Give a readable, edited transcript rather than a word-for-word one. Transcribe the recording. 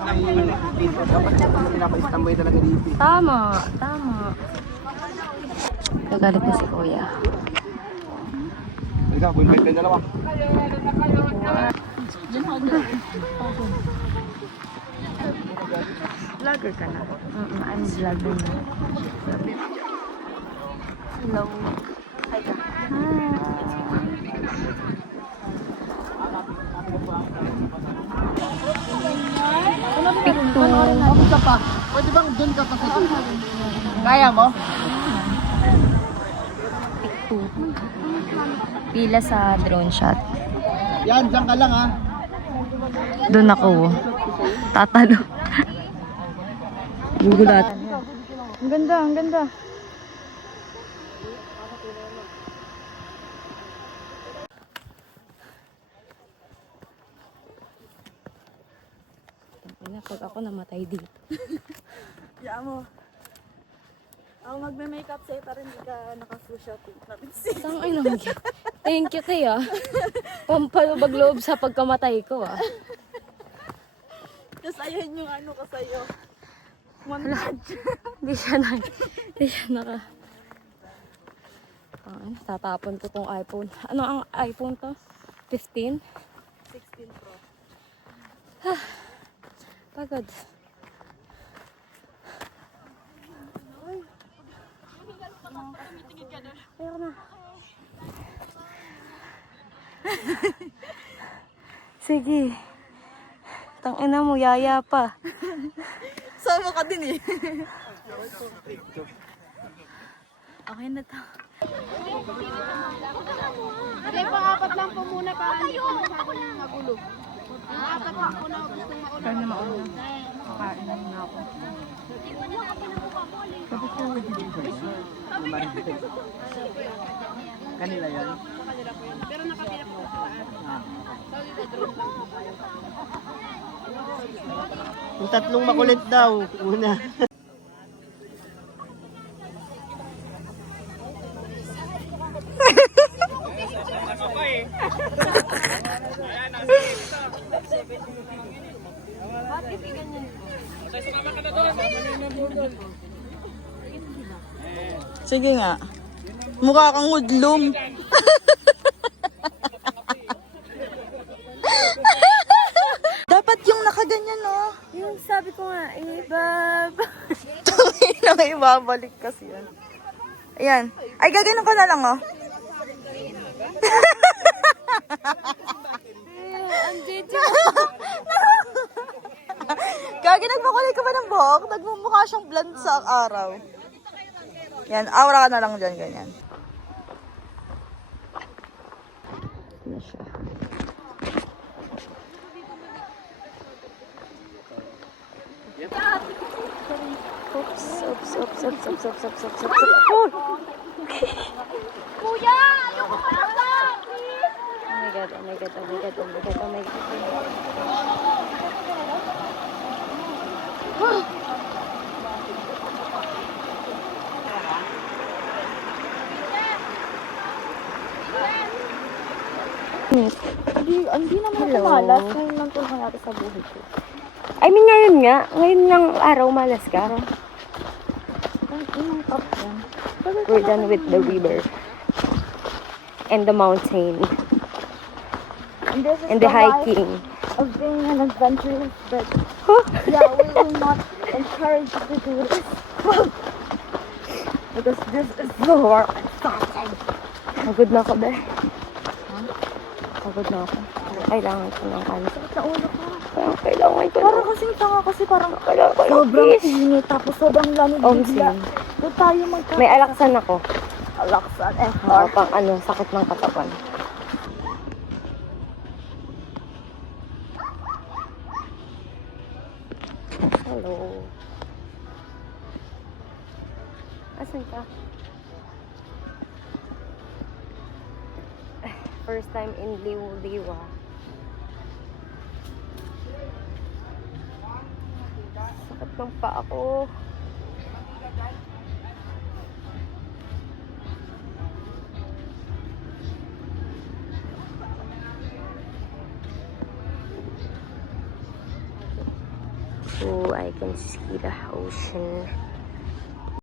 Dapat pinapa-standby talaga dito. Tama, tama. Nagalit na si Kuya. Halika, bullfight kayo dalawa. Vlogger ka na? I'm vlogger na. Hello. Hi ka. Kamusta pa? Pwede bang doon ka kasi? Kaya mo? Pila sa drone shot. Yan, dyan ka lang ha. Doon ako. Tatalo. Gugulat. Ang ganda, ang ganda. Pag ako namatay dito. Diyan mo. Ako magme-makeup sa'yo para hindi ka naka-full Tang ina mo. Thank you kaya. Pampalubag loob sa pagkamatay ko ah. Tapos ayun yung ano ko sa'yo. Hindi siya naka. Tatapon ko tong iPhone. Ano ang iPhone to? 15? 16 Pro. Pagod. Ayoko na. Sige. Tangina mo, yaya pa. Sama ka din eh. Okay na to. Alay, pang-apat lang po muna para hindi ko masyadong magulo. Pang-apat lang po na gusto mauna. Kaya na mauna. Kakain na muna ako. Kanila yan. Pero nakapila po sa taas. Yung tatlong makulit daw. Una. Sige nga. Mukha kang udlom. Dapat yung nakaganyan, no? Yung sabi ko nga, Tangina, may ibabalik kasi yan. Ayan. Ay, gaganon ka na lang, oh. ang jeje. Gagi, nagpakulay ka ba ng buhok? Nagmumukha siyang blonde sa araw. Yan, aura ka na lang dyan, ganyan. Na siya. Oops. Kuya! Ayoko ka lang lang! Oh my god. Hindi naman ako malas. Ngayon lang tulungan natin sa buhay ko. I mean, ngayon nga. Ngayon ng araw, malas ka. Ang top yan. We're done with the river. And the mountain. And this is And the life hiking. of being an adventurous, but yeah, we will not encourage you to do this. Because this is so hard and exciting. Pagod na ako, be. Pagod na ako. Kailangan ko ng ano. Sa ulo ko. Kailangan ko Parang ng... kasing tanga kasi parang Kailangan ko ng sobrang peace. init tapos sobrang lamig Oh, bigla. same. Doon tayo magkakaroon. May alaksan ako. Alaksan eh. Pang ano, sakit ng katawan. Hello. Asan ka? First time in Liwa. Sakit ng paa ko. So I can see the ocean.